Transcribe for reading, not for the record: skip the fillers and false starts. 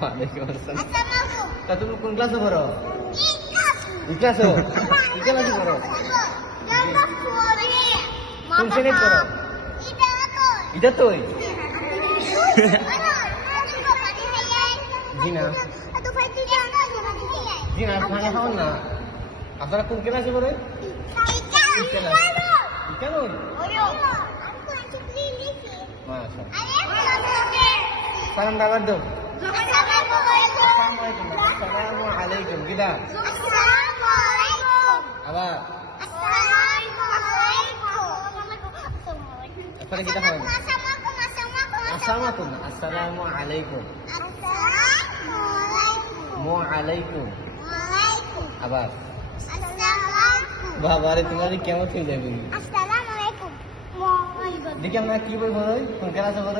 ওয়ালাইকুম আসসালাম। তা তুমি কোন ক্লাসে পড়ো? কি ক্লাসে? কি ক্লাসে পড়ো? কোন শ্রেণী পড়ো? এটা তো জি না জি না, খানা খাওয়ান না। আপনারা কোন ক্লাসে পড়েন? কেন? সালাম দাবার দো। আসসালামু আলাইকুম। কিদা আবার আপনারা কিদা খাবেন? আসসালামু আলাইকুম। আলাইকুম আবার বাবারে তোমার কেমন খেয়ে যাবে? দেখি আমরা কি বই বড় কোন ক্লাসে বড়?